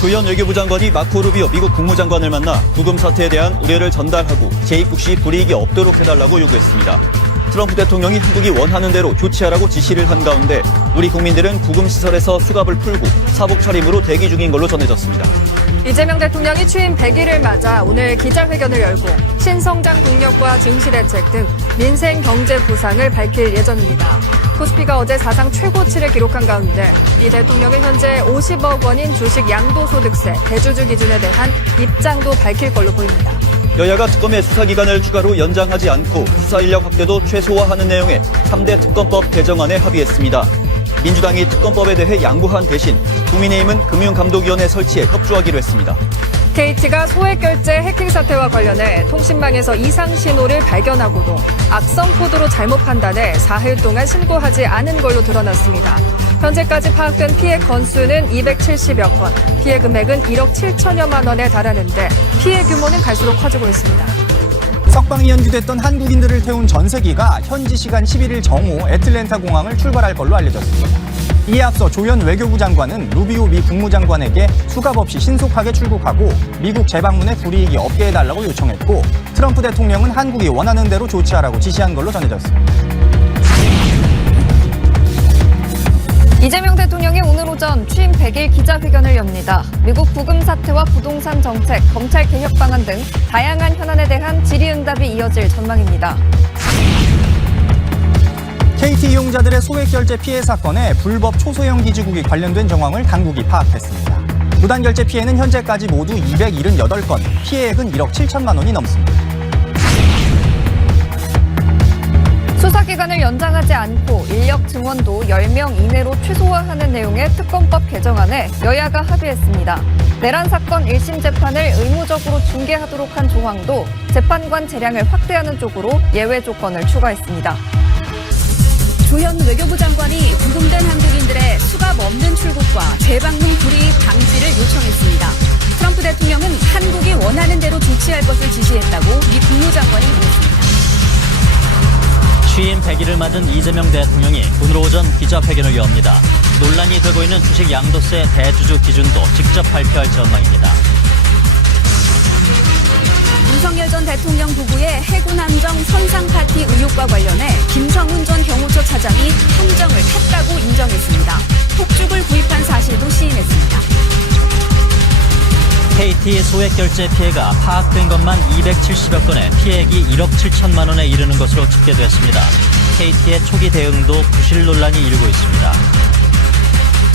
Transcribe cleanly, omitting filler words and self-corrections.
조현 외교부 장관이 마코 루비오 미국 국무장관을 만나 부금 사태에 대한 우려를 전달하고 제2국 시 불이익이 없도록 해달라고 요구했습니다. 트럼프 대통령이 한국이 원하는 대로 조치하라고 지시를 한 가운데 우리 국민들은 부금 시설에서 수갑을 풀고 사복 차림으로 대기 중인 걸로 전해졌습니다. 이재명 대통령이 취임 100일을 맞아 오늘 기자회견을 열고 신성장 동력과 증시대책 등 민생 경제 부상을 밝힐 예정입니다. 코스피가 어제 사상 최고치를 기록한 가운데 이 대통령은 현재 50억 원인 주식 양도소득세 대주주 기준에 대한 입장도 밝힐 걸로 보입니다. 여야가 특검의 수사기간을 추가로 연장하지 않고 수사 인력 확대도 최소화하는 내용의 3대 특검법 개정안에 합의했습니다. 민주당이 특검법에 대해 양보한 대신 국민의힘은 금융감독위원회 설치에 협조하기로 했습니다. KT가 소액결제 해킹 사태와 관련해 통신망에서 이상 신호를 발견하고도 악성 코드로 잘못 판단해 4일 동안 신고하지 않은 걸로 드러났습니다. 현재까지 파악된 피해 건수는 270여 건, 피해 금액은 1억 7천여만 원에 달하는데 피해 규모는 갈수록 커지고 있습니다. 석방이 연기됐던 한국인들을 태운 전세기가 현지 시간 11일 정오 애틀랜타 공항을 출발할 걸로 알려졌습니다. 이에 앞서 조현 외교부 장관은 루비오 미 국무장관에게 수갑 없이 신속하게 출국하고 미국 재방문에 불이익이 없게 해달라고 요청했고 트럼프 대통령은 한국이 원하는 대로 조치하라고 지시한 걸로 전해졌습니다. 이재명 대통령이 오늘 오전 취임 100일 기자회견을 엽니다. 미국 부금 사태와 부동산 정책, 검찰 개혁 방안 등 다양한 현안에 대한 질의응답이 이어질 전망입니다. KT 이용자들의 소액결제 피해 사건에 불법 초소형 기지국이 관련된 정황을 당국이 파악했습니다. 무단결제 피해는 현재까지 모두 278건, 피해액은 1억 7천만 원이 넘습니다. 수사기간을 연장하지 않고 인력 증원도 10명 이내로 최소화하는 내용의 특검법 개정안에 여야가 합의했습니다. 내란 사건 1심 재판을 의무적으로 중계하도록 한 조항도 재판관 재량을 확대하는 쪽으로 예외 조건을 추가했습니다. 조현 외교부 장관이 부금된 한국인들의 수갑 없는 출국과 재방문 불이익 방지를 요청했습니다. 트럼프 대통령은 한국이 원하는 대로 조치할 것을 지시했다고 미 국무장관이 말했습니다. 취임 100일을 맞은 이재명 대통령이 오늘 오전 기자회견을 엽니다. 논란이 되고 있는 주식 양도세 대주주 기준도 직접 발표할 전망입니다. 윤석열 전 대통령 부부의 해군 함정 선상 파티 의혹과 관련해 김성훈 전 경호처 차장이 함정을 탔다고 인정했습니다. 폭죽을 구입한 사실도 시인했습니다. KT 소액결제 피해가 파악된 것만 270여 건에 피해액이 1억 7천만 원에 이르는 것으로 집계됐습니다. KT의 초기 대응도 부실 논란이 일고 있습니다.